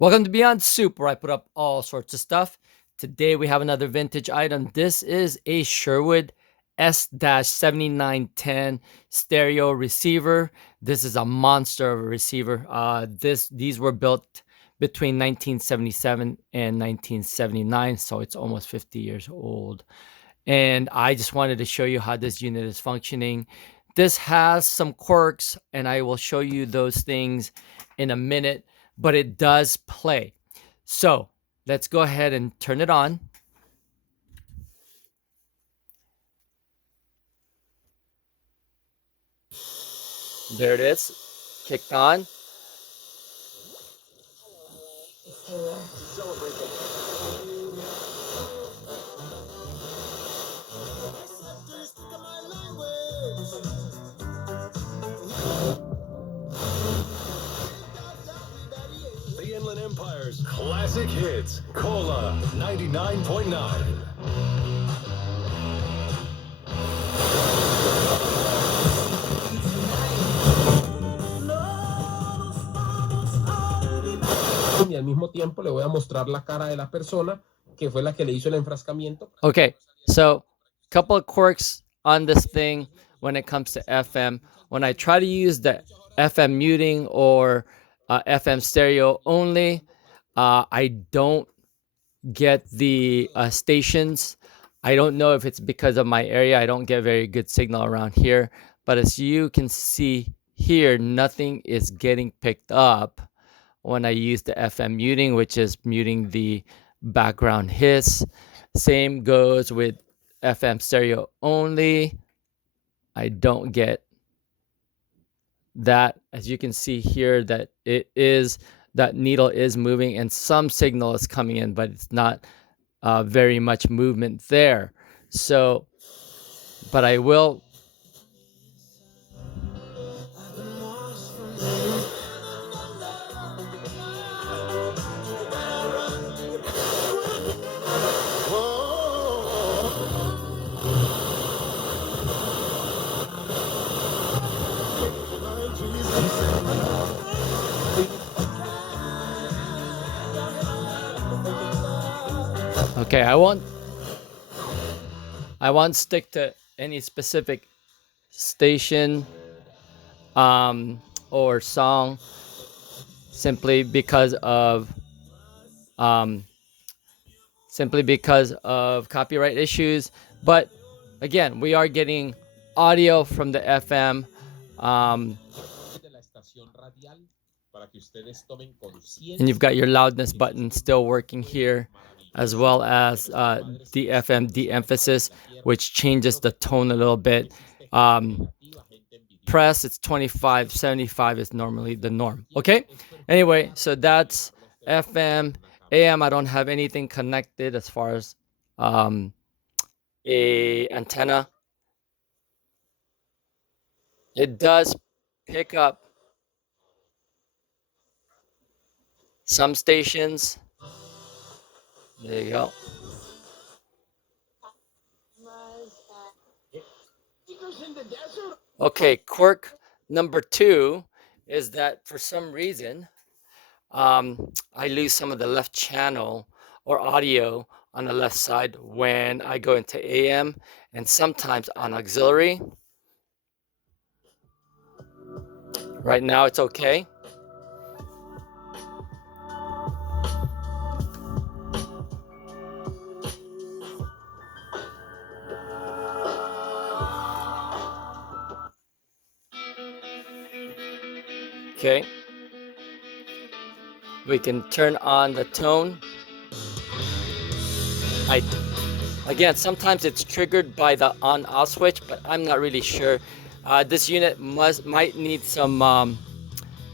Welcome to Beyond Soup, where I put up all sorts of stuff. Today we have another vintage item. This is a Sherwood S-7910 stereo receiver. This is a monster of a receiver. These were built between 1977 and 1979, so it's almost 50 years old. And I just wanted to show you how this unit is functioning. This has some quirks, and I will show you those things in a minute, but it does play. So let's go ahead and turn it on. There it is, kicked on. The Inland Empire's classic hits, Cola 99.9. Y al mismo tiempo le voy a mostrar la cara de la persona que fue la que le hizo el enfrascamiento. Okay, so couple of quirks on this thing when it comes to FM. When I try to use the FM muting or FM stereo only, I don't get the stations. I don't know if it's because of my area. I don't get very good signal around here, but as you can see here, nothing is getting picked up when I use the FM muting, which is muting the background hiss. Same goes with FM stereo only. I don't get that. As you can see here, that that needle is moving and some signal is coming in, but it's not very much movement there. So, but I will. Okay, I won't stick to any specific station or song simply because of copyright issues. But again, we are getting audio from the FM. And you've got your loudness button still working here, as well as the FM de-emphasis, which changes the tone a little bit. Press, it's 25, 75 is normally the norm. Okay, anyway, so that's FM. AM, I don't have anything connected as far as a antenna. It does pick up some stations. There you go. Okay, quirk number 2 is that for some reason I lose some of the left channel or audio on the left side when I go into AM and sometimes on auxiliary. Right now it's okay. Okay. We can turn on the tone. Again, sometimes it's triggered by the on-off switch, but I'm not really sure. This unit might need some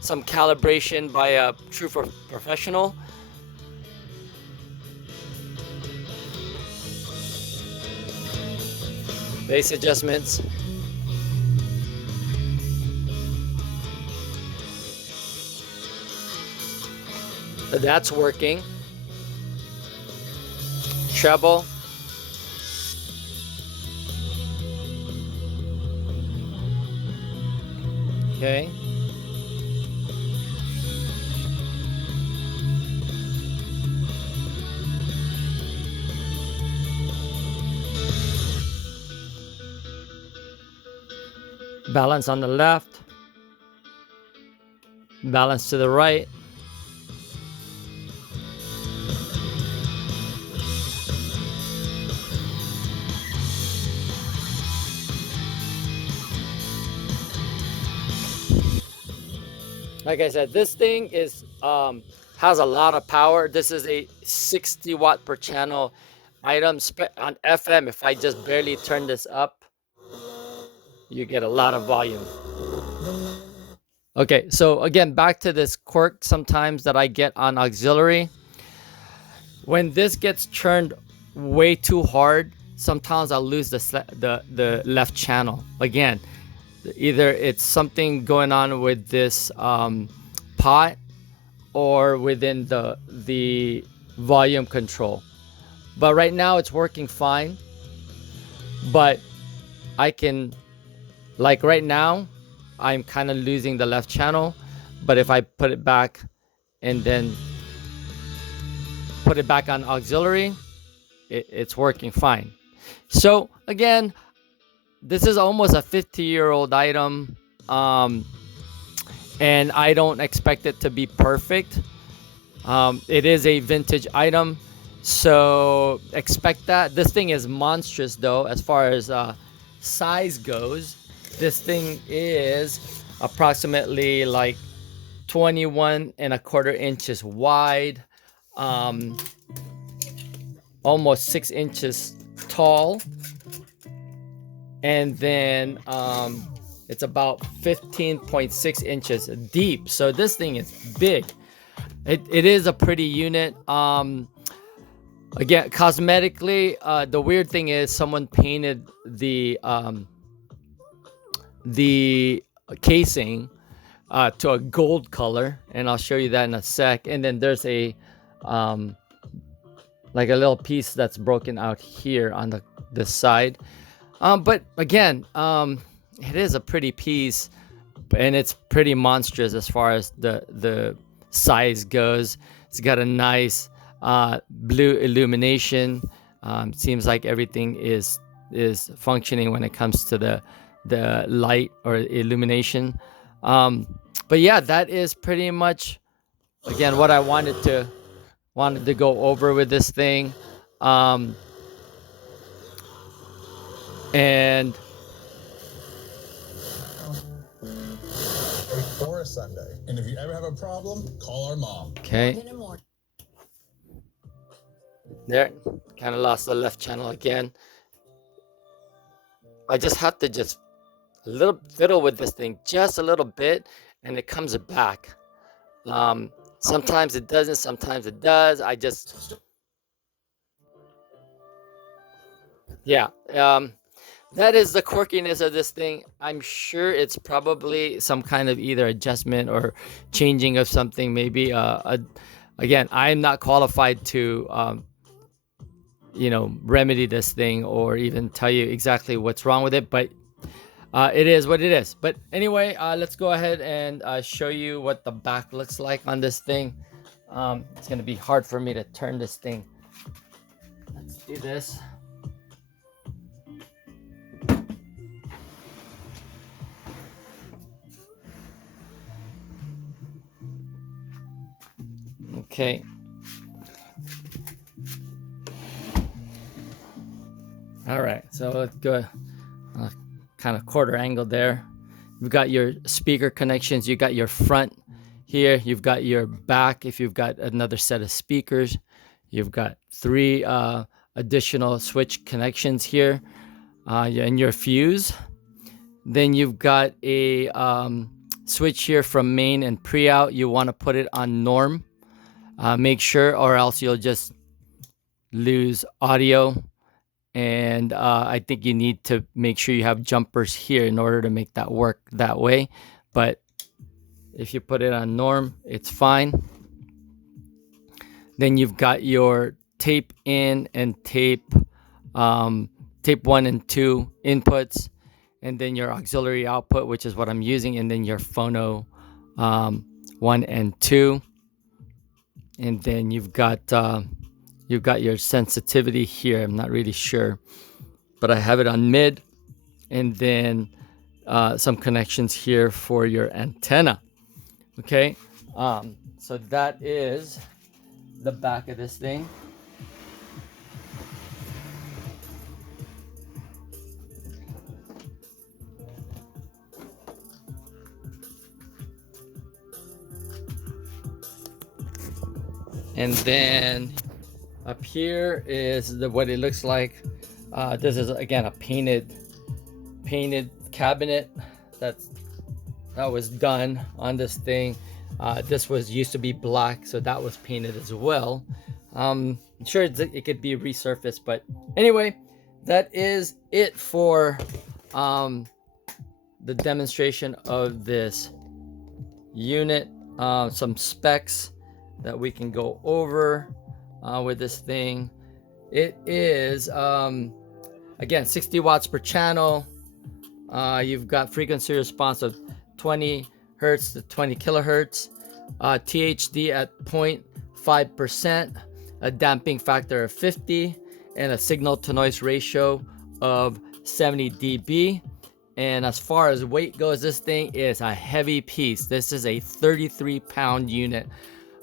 calibration by a true professional. Bass adjustments. So that's working. Treble. Okay. balance on the left, balance to the right. Like I said, this thing is has a lot of power. This is a 60 watt per channel item on FM. If I just barely turn this up, you get a lot of volume. Okay, so again, back to this quirk sometimes that I get on auxiliary. When this gets turned way too hard, sometimes I'll lose the left channel. Again, either it's something going on with this pot or within the volume control. But right now it's working fine. But I can, like right now, I'm kind of losing the left channel. But if I put it back and then put it back on auxiliary, it's working fine. So again, this is almost a 50-year-old item, and I don't expect it to be perfect. It is a vintage item, so expect that. This thing is monstrous though, as far as size goes. This thing is approximately like 21.25 inches wide, almost 6 inches tall, and then it's about 15.6 inches deep. So this thing is big. It is a pretty unit. Again, cosmetically, the weird thing is someone painted the casing to a gold color, and I'll show you that in a sec. And then there's a like a little piece that's broken out here on this side. But again, it is a pretty piece, and it's pretty monstrous as far as the size goes. It's got a nice blue illumination. Seems like everything is functioning when it comes to the light or illumination. But yeah, that is pretty much again what I wanted to go over with this thing. And Or a Sunday. And if you ever have a problem, call our mom. okay, there, kind of lost the left channel again. I just have to just a little fiddle with this thing just a little bit, and it comes back. Sometimes it doesn't, sometimes it does. I just, yeah. That is the quirkiness of this thing. I'm sure it's probably some kind of either adjustment or changing of something. Maybe again, I'm not qualified to remedy this thing or even tell you exactly what's wrong with it, but it is what it is. But anyway, let's go ahead and show you what the back looks like on this thing. It's gonna be hard for me to turn this thing. Let's do this. Okay. All right, so let's go kind of quarter angle there. You've got your speaker connections. You got your front here. You've got your back if you've got another set of speakers. You've got 3 additional switch connections here, and your fuse. Then you've got a switch here from main and pre-out. You want to put it on norm. Make sure, or else you'll just lose audio. And I think you need to make sure you have jumpers here in order to make that work that way. But if you put it on norm, it's fine. Then you've got your tape in and tape 1 and 2 inputs, and then your auxiliary output, which is what I'm using, and then your phono 1 and 2. And then you've got your sensitivity here. I'm not really sure, but I have it on mid, and then some connections here for your antenna. Okay, so that is the back of this thing. And then up here is what it looks like. This is again a painted cabinet that was done on this thing. This was used to be black, so that was painted as well. I'm sure it could be resurfaced, but anyway, that is it for the demonstration of this unit. Some specs that we can go over with this thing. It is again 60 watts per channel. You've got frequency response of 20 hertz to 20 kilohertz, THD at 0.5%, a damping factor of 50, and a signal to noise ratio of 70 dB. And as far as weight goes, this thing is a heavy piece. This is a 33-pound unit.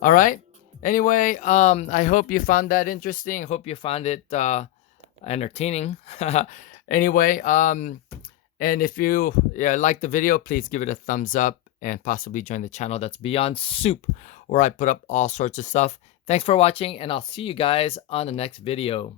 All right. Anyway, I hope you found that interesting. I hope you found it entertaining. Anyway, and if you like the video, please give it a thumbs up and possibly join the channel. That's Beyond Soup, where I put up all sorts of stuff. Thanks for watching, and I'll see you guys on the next video.